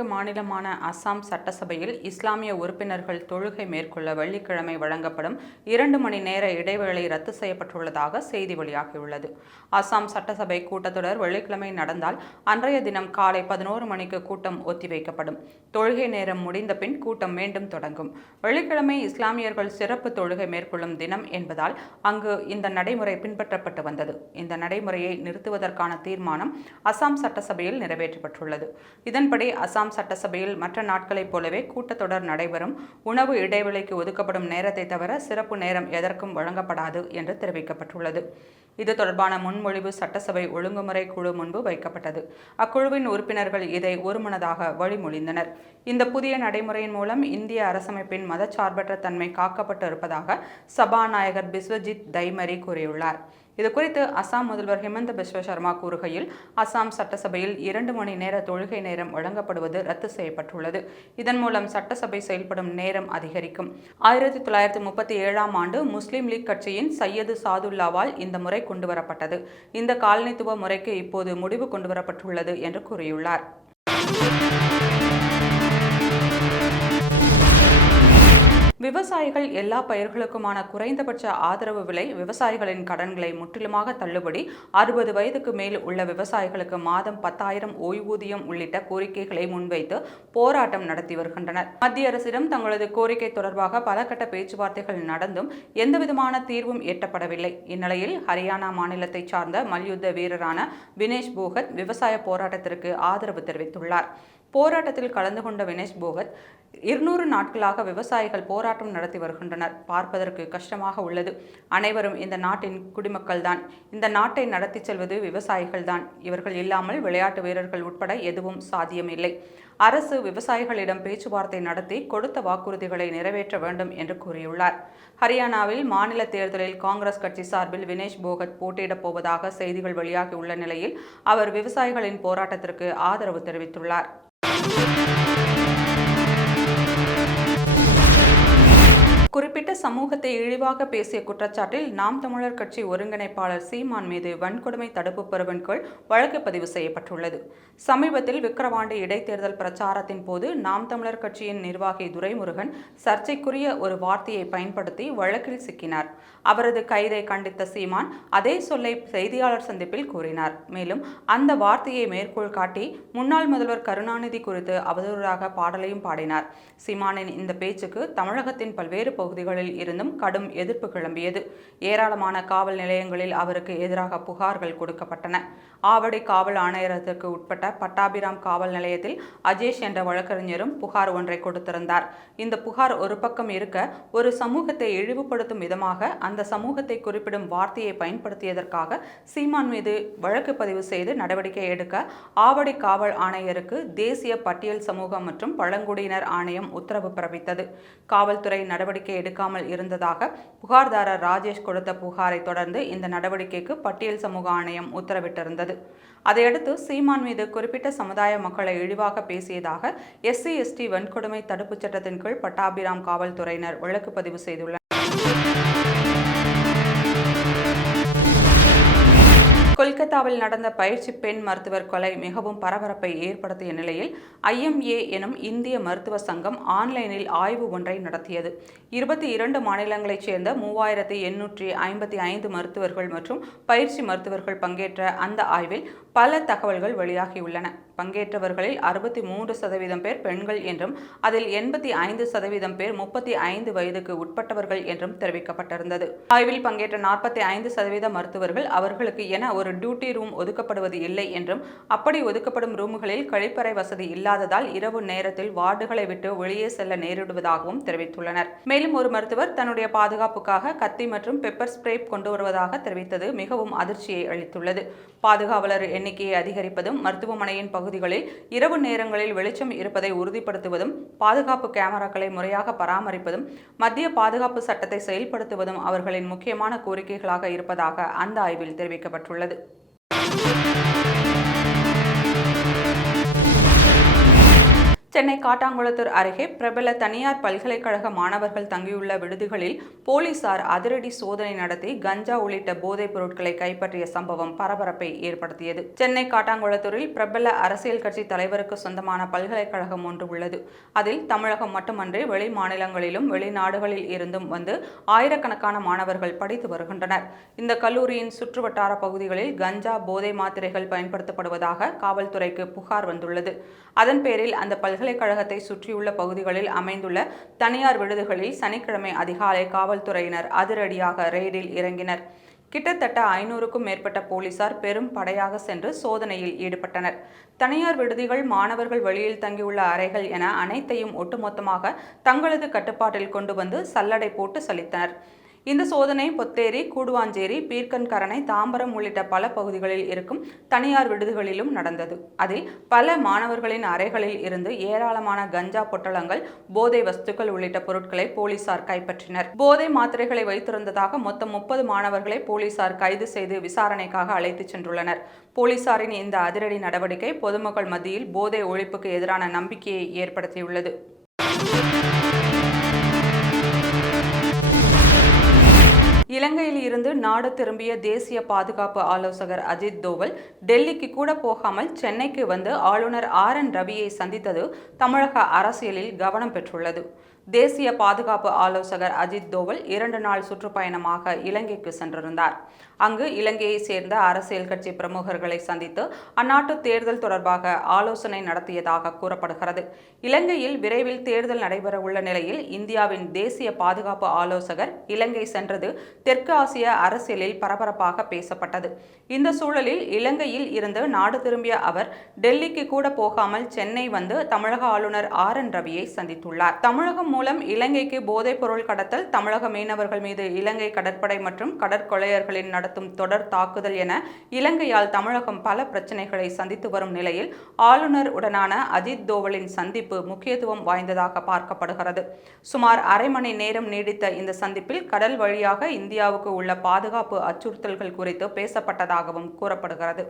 வடகிழக்கு மாநிலமான அசாம் சட்டசபையில் இஸ்லாமிய உறுப்பினர்கள் தொழுகை மேற்கொள்ள வெள்ளிக்கிழமை வழங்கப்படும் இரண்டு மணி நேர இடைவேளை ரத்து செய்யப்பட்டுள்ளதாக செய்தி வெளியாகியுள்ளது. அசாம் சட்டசபை கூட்டத்தொடர் வெள்ளிக்கிழமை நடந்தால் அன்றைய தினம் காலை பதினோரு மணிக்கு கூட்டம் ஒத்திவைக்கப்படும். தொழுகை நேரம் முடிந்த பின் கூட்டம் மீண்டும் தொடங்கும். வெள்ளிக்கிழமை இஸ்லாமியர்கள் சிறப்பு தொழுகை மேற்கொள்ளும் தினம் என்பதால் அங்கு இந்த நடைமுறை பின்பற்றப்பட்டு வந்தது. இந்த நடைமுறையை நிறுத்துவதற்கான தீர்மானம் அசாம் சட்டசபையில் நிறைவேற்றப்பட்டுள்ளது. இதன்படி அசாம் சட்டசபையில் மற்ற நாட்களைப் போலவே கூட்டத்தொடர் நடைபெறும். உணவு இடைவெளிக்கு ஒதுக்கப்படும் நேரத்தை தவிர சிறப்பு நேரம் எதற்கும் வழங்கப்படாது என்று தெரிவிக்கப்பட்டுள்ளது. இது தொடர்பான முன்மொழிவு சட்டசபை ஒழுங்குமுறை குழு முன்பு வைக்கப்பட்டது. அக்குழுவின் உறுப்பினர்கள் இதை ஒருமனதாக வழிமொழிந்தனர். இந்த புதிய நடைமுறையின் மூலம் இந்திய அரசமைப்பின் மதச்சார்பற்ற தன்மை காக்கப்பட்டு இருப்பதாக சபாநாயகர் பிஸ்வஜித் தைமரி கூறியுள்ளார். இதுகுறித்து அசாம் முதல்வர் ஹிமந்த பிஸ்வ சர்மா கூறுகையில் அசாம் சட்டசபையில் இரண்டு மணி நேர தொழுகை நேரம் வழங்கப்படுவது ரத்து செய்யப்பட்டுள்ளது. இதன் மூலம் சட்டசபை செயல்படும் நேரம் அதிகரிக்கும். ஆயிரத்தி தொள்ளாயிரத்தி முப்பத்தி ஏழாம் ஆண்டு முஸ்லீம் லீக் கட்சியின் சையது சாதுல்லாவால் இந்த முறை கொண்டுவரப்பட்டது. இந்த காலனித்துவ முறைக்கு இப்போது முடிவு கொண்டுவரப்பட்டுள்ளது என்று கூறியுள்ளார். விவசாயிகள் எல்லா பயிர்களுக்குமான குறைந்தபட்ச ஆதரவு விலை விவசாயிகளின் கடன்களை முற்றிலுமாக தள்ளுபடி அறுபது வயதுக்கு மேல் உள்ள விவசாயிகளுக்கு மாதம் பத்தாயிரம் ஓய்வூதியம் உள்ளிட்ட கோரிக்கைகளை முன்வைத்து போராட்டம் நடத்தி வருகின்றனர். மத்திய அரசிடம் தங்களது கோரிக்கை தொடர்பாக பல கட்ட பேச்சுவார்த்தைகள் நடந்தும் எந்தவிதமான தீர்வும் எட்டப்படவில்லை. இந்நிலையில் ஹரியானா மாநிலத்தைச் சார்ந்த மல்யுத்த வீரரான வினேஷ் போகத் விவசாய போராட்டத்திற்கு ஆதரவு தெரிவித்துள்ளார். போராட்டத்தில் கலந்து கொண்ட வினேஷ் போகத் இருநூறு நாட்களாக விவசாயிகள் போராட்டம் நடத்தி வருகின்றனர். பார்ப்பதற்கு கஷ்டமாக உள்ளது. அனைவரும் இந்த நாட்டின் குடிமக்கள்தான். இந்த நாட்டை நடத்தி செல்வது விவசாயிகள்தான். இவர்கள் இல்லாமல் விளையாட்டு வீரர்கள் உட்பட எதுவும் சாத்தியமில்லை. அரசு விவசாயிகளிடம் பேச்சுவார்த்தை நடத்தி கொடுத்த வாக்குறுதிகளை நிறைவேற்ற வேண்டும் என்று கூறியுள்ளார். ஹரியானாவில் மாநில தேர்தலில் காங்கிரஸ் கட்சி சார்பில் வினேஷ் போகத் போட்டியிடப் போவதாக செய்திகள் வெளியாகியுள்ள நிலையில் அவர் விவசாயிகளின் போராட்டத்திற்கு ஆதரவு தெரிவித்துள்ளார். குறிப்பிட்ட சமூகத்தை இழிவாக பேசிய குற்றச்சாட்டில் நாம் தமிழர் கட்சி ஒருங்கிணைப்பாளர் சீமான் மீது வன்கொடுமை தடுப்பு பிரிவின் கீழ் வழக்கு பதிவு செய்யப்பட்டுள்ளது. சமீபத்தில் விக்கிரவாண்டி இடைத்தேர்தல் பிரச்சாரத்தின் போது நாம் தமிழர் கட்சியின் நிர்வாகி துரைமுருகன் சர்ச்சைக்குரிய ஒரு வார்த்தையை பயன்படுத்தி வழக்கில் சிக்கினார். அவரது கைதை கண்டித்த சீமான் அதே சொல்லை செய்தியாளர் சந்திப்பில் கூறினார். மேலும் அந்த வார்த்தையை மேற்கோள் காட்டி முன்னாள் முதல்வர் கருணாநிதி குறித்து அவதூறாக பாடலையும் பாடினார். சீமானின் இந்த பேச்சுக்கு தமிழகத்தின் பல்வேறு பகுதிகளில் இருந்தும் கடும் எதிர்ப்பு கிளம்பியது. ஏராளமான காவல் நிலையங்களில் அவருக்கு எதிராக புகார்கள் கொடுக்கப்பட்டன. ஆவடி காவல் ஆணையரகத்திற்கு உட்பட்ட பட்டாபிராம் காவல் நிலையத்தில் அஜேஷ் என்ற வழக்கறிஞரும் புகார் ஒன்றை கொடுத்திருந்தார். இந்த புகார் ஒரு பக்கம் இருக்க ஒரு சமூகத்தை இழிவுபடுத்தும் விதமாக அந்த சமூகத்தை குறிப்பிடும் வார்த்தையை பயன்படுத்தியதற்காக சீமான் மீது வழக்கு பதிவு செய்து நடவடிக்கை எடுக்க ஆவடி காவல் ஆணையருக்கு தேசிய பட்டியல் சமூகம் மற்றும் பழங்குடியினர் ஆணையம் உத்தரவு பிறப்பித்தது. காவல்துறை நடவடிக்கை எடுக்காமல் இருந்ததாக புகார்தாரர் ராஜேஷ் கொடுத்த புகாரை தொடர்ந்து இந்த நடவடிக்கைக்கு பட்டியல் சமூக ஆணையம் உத்தரவிட்டிருந்தது. அதையடுத்து சீமான் மீது குறிப்பிட்ட சமுதாய மக்களை இழிவாக பேசியதாக எஸ்சி எஸ்டி வன்கொடுமை தடுப்புச் சட்டத்தின் கீழ் பட்டாபிராம் காவல்துறையினர் வழக்கு பதிவு செய்துள்ளனர். கொல்கத்தாவில் நடந்த பயிற்சி பெண் மருத்துவர் கொலை மிகவும் பரபரப்பை ஏற்படுத்திய நிலையில் ஐஎம்ஏ எனும் இந்திய மருத்துவ சங்கம் ஆன்லைனில் ஆய்வு ஒன்றை நடத்தியது. இருபத்தி இரண்டு மாநிலங்களைச் சேர்ந்த மூவாயிரத்தி எண்ணூற்றி ஐம்பத்தி ஐந்து மருத்துவர்கள் மற்றும் பயிற்சி மருத்துவர்கள் பங்கேற்ற அந்த ஆய்வில் பல தகவல்கள் வெளியாகியுள்ளன. பங்கேற்றவர்களில் அறுபத்தி மூன்று சதவீதம் பேர் பெண்கள் என்றும் அதில் எண்பத்தி ஐந்து சதவீதம் பேர் முப்பத்தி ஐந்து வயதுக்கு உட்பட்டவர்கள் என்றும் தெரிவிக்கப்பட்டிருந்தது. ஆய்வில் பங்கேற்ற நாற்பத்தி ஐந்து சதவீத மருத்துவர்கள் அவர்களுக்கு என ஒரு டியூட்டி ரூம் ஒதுக்கப்படுவது இல்லை என்றும் அப்படி ஒதுக்கப்படும் ரூம்களில் கழிப்பறை வசதி இல்லாததால் இரவு நேரத்தில் வார்டுகளை விட்டு வெளியே செல்ல நேரிடுவதாகவும் தெரிவித்துள்ளனர். மேலும் ஒரு மருத்துவர் தன்னுடைய பாதுகாப்புக்காக கத்தி மற்றும் பெப்பர் ஸ்ப்ரே கொண்டு வருவதாக தெரிவித்தது மிகவும் அதிர்ச்சியை அளித்துள்ளது. பாதுகாவலர் எண்ணிக்கையை அதிகரிப்பதும் மருத்துவமனையின் பகுதிகளில் இரவு நேரங்களில் வெளிச்சம் இருப்பதை உறுதிப்படுத்துவதும் பாதுகாப்பு கேமராக்களை முறையாக பராமரிப்பதும் மத்திய பாதுகாப்பு சட்டத்தை செயல்படுத்துவதும் அவர்களின் முக்கியமான கோரிக்கைகளாக இருப்பதாக அந்த ஆய்வில் தெரிவிக்கப்பட்டுள்ளது. சென்னை காட்டாங்குளத்தூர் அருகே பிரபல தனியார் பல்கலைக்கழக மாணவர்கள் தங்கியுள்ள விடுதிகளில் போலீசார் அதிரடி சோதனை நடத்தி கஞ்சா உள்ளிட்ட போதைப் பொருட்களை கைப்பற்றிய சம்பவம் பரபரப்பை ஏற்படுத்தியது. சென்னை காட்டாங்குளத்தூரில் பிரபல அரசியல் கட்சி தலைவருக்கு சொந்தமான பல்கலைக்கழகம் ஒன்று உள்ளது. அதில் தமிழகம் மட்டுமன்றி வெளி மாநிலங்களிலும் வெளிநாடுகளில் இருந்தும் வந்து ஆயிரக்கணக்கான மாணவர்கள் படித்து வருகின்றனர். இந்த கல்லூரியின் சுற்றுவட்டார பகுதிகளில் கஞ்சா போதை மாத்திரைகள் பயன்படுத்தப்படுவதாக காவல்துறைக்கு புகார் வந்துள்ளது. அதன் பேரில் அந்த பல்கலைக்கழகத்தை சுற்றியுள்ள பகுதிகளில் அமைந்துள்ள தனியார் விடுதிகளில் சனிக்கிழமை அதிகாலை காவல்துறையினர் அதிரடியாக ரெய்டில் இறங்கினர். கிட்டத்தட்ட ஐநூறுக்கும் மேற்பட்ட போலீசார் பெரும் படையாக சென்று சோதனையில் ஈடுபட்டனர். தனியார் விடுதிகள் மாணவர்கள் வெளியில் தங்கியுள்ள அறைகள் என அனைத்தையும் ஒட்டுமொத்தமாக தங்களது கட்டுப்பாட்டில் கொண்டு வந்து சல்லடை போட்டு சலித்தனர். இந்த சோதனை பொத்தேரி கூடுவாஞ்சேரி பீர்க்கன்கரணை தாம்பரம் உள்ளிட்ட பல பகுதிகளில் இருக்கும் தனியார் விடுதிகளிலும் நடந்தது. அதில் பல மாணவர்களின் அறைகளில் இருந்து ஏராளமான கஞ்சா பொட்டலங்கள் போதை வஸ்துக்கள் உள்ளிட்ட பொருட்களை போலீசார் கைப்பற்றினர். போதை மாத்திரைகளை வைத்திருந்ததாக மொத்தம் முப்பது மாணவர்களை போலீசார் கைது செய்து விசாரணைக்காக அழைத்துச் சென்றுள்ளனர். போலீசாரின் இந்த அதிரடி நடவடிக்கை பொதுமக்கள் மத்தியில் போதை ஒழிப்புக்கு எதிரான நம்பிக்கையை ஏற்படுத்தியுள்ளது. இலங்கையில் இருந்து நாடு திரும்பிய தேசிய பாதுகாப்பு ஆலோசகர் அஜித் தோவல் டெல்லிக்கு கூட போகாமல் சென்னைக்கு வந்து ஆளுநர் ஆர் என் ரவியை சந்தித்தது தமிழக அரசியலில் கவனம் பெற்றுள்ளது. தேசிய பாதுகாப்பு ஆலோசகர் அஜித் தோவல் இரண்டு நாள் சுற்றுப்பயணமாக இலங்கைக்கு சென்றிருந்தார். அங்கு இலங்கையை சேர்ந்த அரசியல் கட்சி பிரமுகர்களை சந்தித்து அந்நாட்டு தேர்தல் தொடர்பாக ஆலோசனை நடத்தியதாக கூறப்படுகிறது. இலங்கையில் விரைவில் தேர்தல் நடைபெறவுள்ள நிலையில் இந்தியாவின் தேசிய பாதுகாப்பு ஆலோசகர் இலங்கை சென்றது தெற்கு ஆசிய அரசியலில் பரபரப்பாக பேசப்பட்டது. இந்த சூழலில் இலங்கையில் இருந்து நாடு திரும்பிய அவர் டெல்லிக்கு கூட போகாமல் சென்னை வந்து தமிழக ஆளுநர் ஆர். என். ரவியை சந்தித்துள்ளார். தமிழகம் மூலம் இலங்கைக்கு போதைப் பொருள் கடத்தல் தமிழக மீனவர்கள் மீது இலங்கை கடற்படை மற்றும் கடற்கொள்ளையர்களின் நடத்தும் தொடர் தாக்குதல் என இலங்கையால் தமிழகம் பல பிரச்சனைகளை சந்தித்து வரும் நிலையில் ஆளுநர் உடனான அஜித் தோவலின் சந்திப்பு முக்கியத்துவம் வாய்ந்ததாக பார்க்கப்படுகிறது. சுமார் அரை மணி நேரம் நீடித்த இந்த சந்திப்பில் கடல் வழியாக இந்தியாவுக்கு உள்ள பாதுகாப்பு அச்சுறுத்தல்கள் குறித்து பேசப்பட்டதாகவும் கூறப்படுகிறது.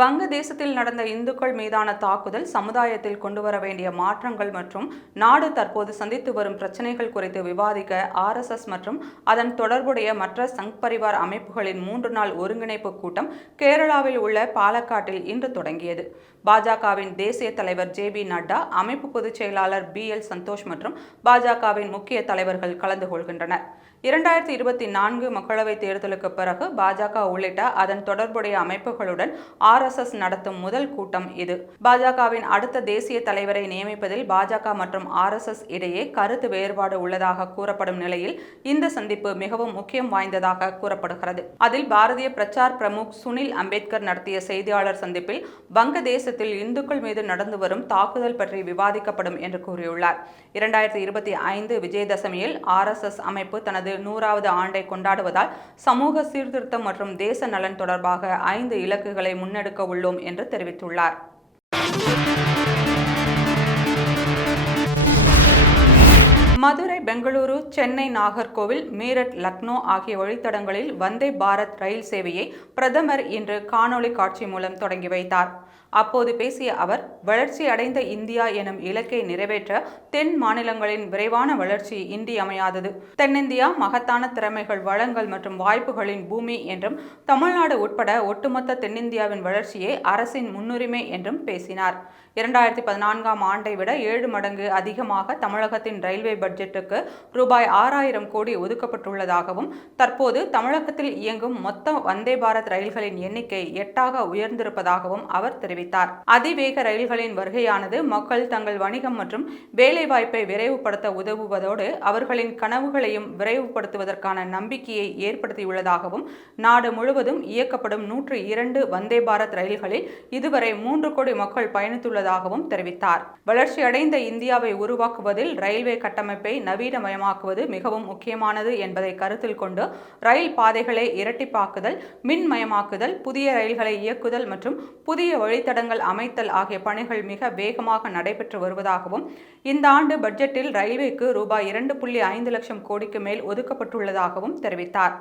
வங்கதேசத்தில் நடந்த இந்துக்கள் மீதான தாக்குதல் சமுதாயத்தில் கொண்டு வர வேண்டிய மாற்றங்கள் மற்றும் நாடு தற்போது சந்தித்து வரும் பிரச்சனைகள் குறித்து விவாதிக்க ஆர்எஸ்எஸ் மற்றும் அதன் தொடர்புடைய மற்ற சங் பரிவார் அமைப்புகளின் மூன்று நாள் ஒருங்கிணைப்பு கூட்டம் கேரளாவில் உள்ள பாலக்காட்டில் இன்று தொடங்கியது. பாஜகவின் தேசிய தலைவர் ஜே பி நட்டா அமைப்பு பொதுச் செயலாளர் பி எல் சந்தோஷ் மற்றும் பாஜகவின் முக்கிய தலைவர்கள் கலந்து கொள்கின்றனர். இரண்டாயிரத்தி இருபத்தி நான்கு மக்களவைத் தேர்தலுக்கு பிறகு பாஜக உள்ளிட்ட அதன் தொடர்புடைய அமைப்புகளுடன் ஆர்எஸ்எஸ் நடத்தும் முதல் கூட்டம் இது. பாஜகவின் அடுத்த தேசிய தலைவரை நியமிப்பதில் பாஜக மற்றும் ஆர்எஸ்எஸ் இடையே கருத்து வேறுபாடு உள்ளதாக கூறப்படும் நிலையில் இந்த சந்திப்பு மிகவும் முக்கியம் வாய்ந்ததாக கூறப்படுகிறது. அதில் பாரதிய பிரச்சார் பிரமுக் சுனில் அம்பேத்கர் நடத்திய செய்தியாளர் சந்திப்பில் வங்கதேசத்தில் இந்துக்கள் மீது நடந்து வரும் தாக்குதல் பற்றி விவாதிக்கப்படும் என்று கூறியுள்ளார். இரண்டாயிரத்தி இருபத்தி ஐந்து விஜயதசமியில் ஆர்எஸ்எஸ் அமைப்பு தனது நூறாவது ஆண்டை கொண்டாடுவதால் சமூக சீர்திருத்தம் மற்றும் தேச நலன் தொடர்பாக ஐந்து இலக்குகளை முன்னெடுக்க உள்ளோம் என்று தெரிவித்துள்ளார். மதுரை பெங்களூரு சென்னை நாகர்கோவில் மீரட் லக்னோ ஆகிய வழித்தடங்களில் வந்தே பாரத் ரயில் சேவையை பிரதமர் இன்று காணொலி காட்சி மூலம் தொடங்கி வைத்தார். அப்போது பேசிய அவர் வளர்ச்சி அடைந்த இந்தியா எனும் இலக்கை நிறைவேற்ற தென் மாநிலங்களின் விரைவான வளர்ச்சி இன்றியமையாதது தென்னிந்தியா மகத்தான திறமைகள் வளங்கள் மற்றும் வாய்ப்புகளின் பூமி என்றும் தமிழ்நாடு உட்பட ஒட்டுமொத்த தென்னிந்தியாவின் வளர்ச்சியே அரசின் முன்னுரிமை என்றும் பேசினார். இரண்டாயிரத்தி பதினான்காம் ஆண்டை விட ஏழு மடங்கு அதிகமாக தமிழகத்தின் ரயில்வே பட்ஜெட்டுக்கு ரூபாய் ஆறாயிரம் கோடி ஒதுக்கப்பட்டுள்ளதாகவும் தற்போது தமிழகத்தில் இயங்கும் மொத்த வந்தே பாரத் ரயில்களின் எண்ணிக்கை எட்டாக உயர்ந்திருப்பதாகவும் அவர் தெரிவித்தார். அதிவேக ரயில்களின் வருகையானது மக்கள் தங்கள் வணிகம் மற்றும் வேலைவாய்ப்பை விரைவுபடுத்த உதவுவதோடு அவர்களின் கனவுகளையும் விரைவுபடுத்துவதற்கான நம்பிக்கையை ஏற்படுத்தியுள்ளதாகவும் நாடு முழுவதும் இயக்கப்படும் நூற்று இரண்டு வந்தே பாரத் ரயில்களில் இதுவரை மூன்று கோடி மக்கள் பயணித்துள்ளதாகவும் தெரிவித்தார். வளர்ச்சியடைந்த இந்தியாவை உருவாக்குவதில் ரயில்வே கட்டமைப்பை நவீனமயமாக்குவது மிகவும் முக்கியமானது என்பதை கருத்தில் கொண்டு ரயில் பாதைகளை இரட்டிப்பாக்குதல் மின்மயமாக்குதல் புதிய ரயில்களை இயக்குதல் மற்றும் புதிய வழித்தடங்கள் அமைத்தல் ஆகிய பணிகள் மிக வேகமாக நடைபெற்று வருவதாகவும் இந்த ஆண்டு பட்ஜெட்டில் ரயில்வேக்கு ரூபாய் இரண்டு புள்ளி ஐந்து லட்சம் கோடிக்கு மேல் ஒதுக்கப்பட்டுள்ளதாகவும் தெரிவித்தார்.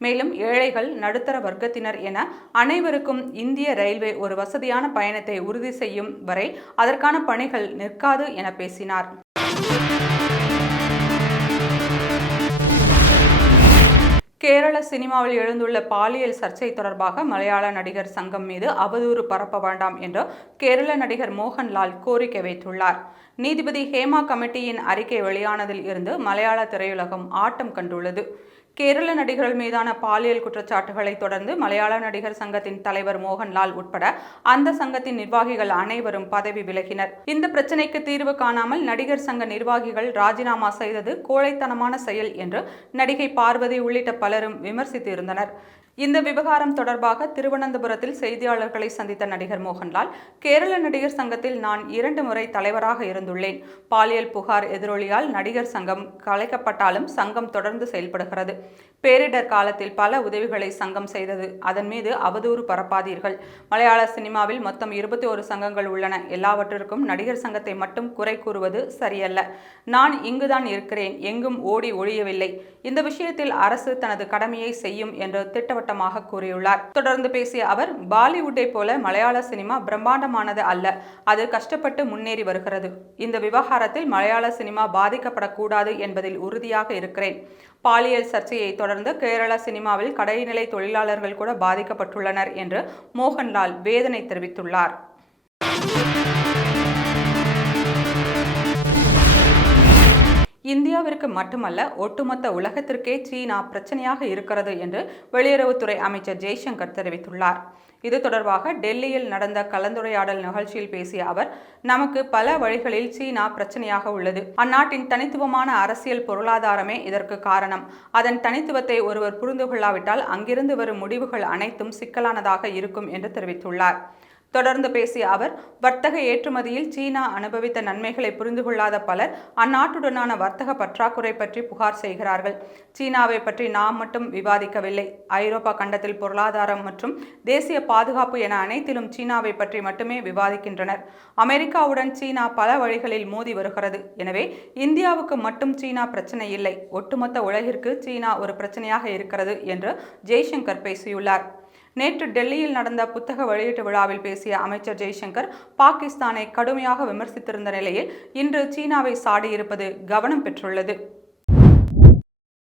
மேலும் ஏழைகள் நடுத்தர வர்க்கத்தினர் என அனைவருக்கும் இந்திய ரயில்வே ஒரு வசதியான பயணத்தை உறுதி செய்யும் வரை அதற்கான பணிகள் நிற்காது என பேசினார். கேரள சினிமாவில் எழுந்துள்ள பாலியல் சர்ச்சை தொடர்பாக மலையாள நடிகர் சங்கம் மீது அவதூறு பரப்ப வேண்டாம் என்று கேரள நடிகர் மோகன்லால் கோரிக்கை வைத்துள்ளார். நீதிபதி ஹேமா கமிட்டியின் அறிக்கை வெளியானதில் இருந்து மலையாள திரையுலகம் ஆட்டம் கண்டுள்ளது. கேரள நடிகர்கள் மீதான பாலியல் குற்றச்சாட்டுகளை தொடர்ந்து மலையாள நடிகர் சங்கத்தின் தலைவர் மோகன்லால் உட்பட அந்த சங்கத்தின் நிர்வாகிகள் அனைவரும் பதவி விலகினர். இந்த பிரச்சினைக்கு தீர்வு காணாமல் நடிகர் சங்க நிர்வாகிகள் ராஜினாமா செய்தது கோழைத்தனமான செயல் என்று நடிகை பார்வதி உள்ளிட்ட பலரும் விமர்சித்திருந்தனர். இந்த விவகாரம் தொடர்பாக திருவனந்தபுரத்தில் செய்தியாளர்களை சந்தித்த நடிகர் மோகன்லால் கேரள நடிகர் சங்கத்தில் நான் இரண்டு முறை தலைவராக இருந்துள்ளேன். பாலியல் புகார் எதிரொலியால் நடிகர் சங்கம் கலைக்கப்பட்டாலும் சங்கம் தொடர்ந்து செயல்படுகிறது. பேரிடர் காலத்தில் பல உதவிகளை சங்கம் செய்தது. அதன் மீது அவதூறு பரப்பாதீர்கள். மலையாள சினிமாவில் மொத்தம் இருபத்தி ஒரு சங்கங்கள் உள்ளன. எல்லாவற்றிற்கும் நடிகர் சங்கத்தை மட்டும் குறை கூறுவது சரியல்ல. நான் இங்குதான் இருக்கிறேன். எங்கும் ஓடி ஒழியவில்லை. இந்த விஷயத்தில் அரசு தனது கடமையை செய்யும் என்று திட்டவட்டமாக கூறியுள்ளார். தொடர்ந்து பேசிய அவர் பாலிவுட்டை போல மலையாள சினிமா பிரம்மாண்டமானது அல்ல. அது கஷ்டப்பட்டு முன்னேறி வருகிறது. இந்த விவகாரத்தில் மலையாள சினிமா பாதிக்கப்படக்கூடாது என்பதில் உறுதியாக இருக்கிறேன். பாலியல் சர்ச்சையை தொடர்ந்து கேரள சினிமாவில் கடைநிலை தொழிலாளர்கள் கூட பாதிக்கப்பட்டுள்ளனர் என்று மோகன்லால் வேதனை தெரிவித்துள்ளார். இந்தியாவிற்கு மட்டுமல்ல ஒட்டுமொத்த உலகத்திற்கே சீனா பிரச்சனையாக இருக்கிறது என்று வெளியுறவுத்துறை அமைச்சர் ஜெய்சங்கர் தெரிவித்துள்ளார். இது தொடர்பாக டெல்லியில் நடந்த கலந்துரையாடல் நிகழ்ச்சியில் பேசிய அவர் நமக்கு பல வழிகளில் சீனா பிரச்சனையாக உள்ளது. அந்நாட்டின் தனித்துவமான அரசியல் பொருளாதாரமே இதற்கு காரணம். அதன் தனித்துவத்தை ஒருவர் புரிந்து கொள்ளாவிட்டால் அங்கிருந்து வரும் முடிவுகள் அனைத்தும் சிக்கலானதாக இருக்கும் என்று தெரிவித்துள்ளார். தொடர்ந்து பேசிய அவர் வர்த்தக ஏற்றுமதியில் சீனா அனுபவித்த நன்மைகளை புரிந்து கொள்ளாத பலர் அந்நாட்டுடனான வர்த்தக பற்றாக்குறை பற்றி புகார் செய்கிறார்கள். சீனாவை பற்றி நாம் மட்டும் விவாதிக்கவில்லை. ஐரோப்பா கண்டத்தில் பொருளாதாரம் மற்றும் தேசிய பாதுகாப்பு என அனைத்திலும் சீனாவை பற்றி மட்டுமே விவாதிக்கின்றனர். அமெரிக்காவுடன் சீனா பல வழிகளில் மோதி வருகிறது. எனவே இந்தியாவுக்கு மட்டும் சீனா பிரச்சனை இல்லை. ஒட்டுமொத்த உலகிற்கு சீனா ஒரு பிரச்சனையாக இருக்கிறது என்று ஜெய்சங்கர் பேசியுள்ளார். நேற்று டெல்லியில் நடந்த புத்தக வெளியீட்டு விழாவில் பேசிய அமைச்சர் ஜெய்சங்கர் பாகிஸ்தானை கடுமையாக விமர்சித்திருந்த நிலையில் இன்று சீனாவை சாடியிருப்பது கவனம் பெற்றுள்ளது.